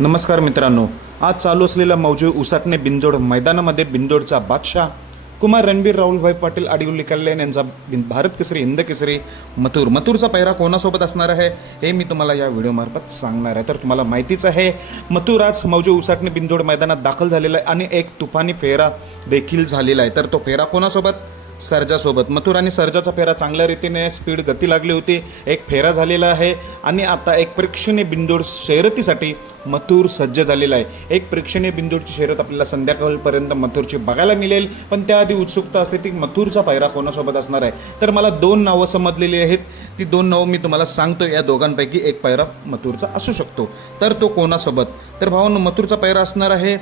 नमस्कार मित्रांनो आज चालू असलेल्या मौजे उसाटणे बिंजोड मैदानामध्ये बिंजोडचा बादशाह कुमार रणबीर राहुलभाई पाटील आडिवली कल्याण यांचा भारत केसरी हिंद केसरी मथुर. मथुरचा पैरा कोणासोबत असणार आहे हे मी तुम्हाला या व्हिडिओमार्फत सांगणार आहे. तर तुम्हाला माहितीच आहे मथुर आज मौजे उसाटणे बिंजोड मैदानात दाखल झालेला आहे आणि एक तुफानी फेरा देखील झालेला आहे. तर तो फेरा कोणासोबत? सर्जासोबत. मथुर आणि सर्जाचा फेरा चांगल्या रीतीने स्पीड गती लागली होती. एक फेरा झालेला आहे आणि आता एक प्रेक्षणीय बिंदूड शर्यतीसाठी मथुर सज्ज झालेला आहे. एक प्रेक्षणीय बिंदूरची शर्यत आपल्याला संध्याकाळपर्यंत मथुरची बघायला मिळेल. पण त्याआधी उत्सुकता असते ती मथुरचा पायरा कोणासोबत असणार आहे. तर मला दोन नावं समजलेली आहेत. ती दोन नावं मी तुम्हाला सांगतो या दोघांपैकी एक पायरा मथुरचा असू शकतो. तर तो कोणासोबत? तर भावांनो मथुरचा पायरा असणार आहे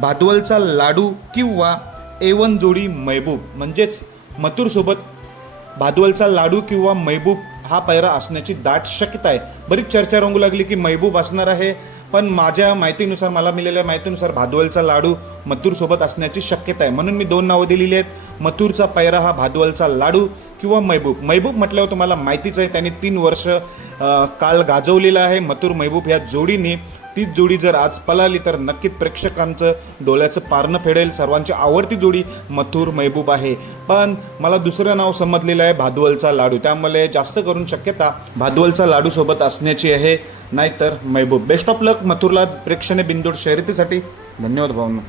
भादवलचा लाडू किंवा ए वन जोडी मैबूब म्हणजेच मथुरसोबत भादवलचा लाडू किंवा मैबूब हा पैरा असण्याची दाट शक्यता आहे. बरीच चर्चा रंगू लागली की मैबूब असणार आहे पण माझ्या माहितीनुसार मला मिळालेल्या माहितीनुसार भादवलचा लाडू मथुरसोबत असण्याची शक्यता आहे. म्हणून मी दोन नावं दिलेली आहेत. मथुरचा पैरा हा भादवलचा लाडू किंवा मैबूब मैबूब म्हटल्यावर तुम्हाला माहितीच आहे त्यांनी तीन वर्ष काल काळ गाजवलेला आहे. मथुर मैबूब ह्या जोडीने तीच जोडी जर आज पलाली तर नक्कीच प्रेक्षकांचं डोळ्याचं पारणं फेडेल. सर्वांची आवडती जोडी मथुर महबूब आहे. पण मला दुसरं नाव समजलेलं आहे भादवलचा लाडू. त्यामुळे जास्त करून शक्यता भादवलचा लाडूसोबत असण्याची आहे. नाहीतर मैबूब बेस्ट ऑफ लक मथुरला प्रेक्षणीय बिंदूड शर्यतीसाठी. धन्यवाद भावना.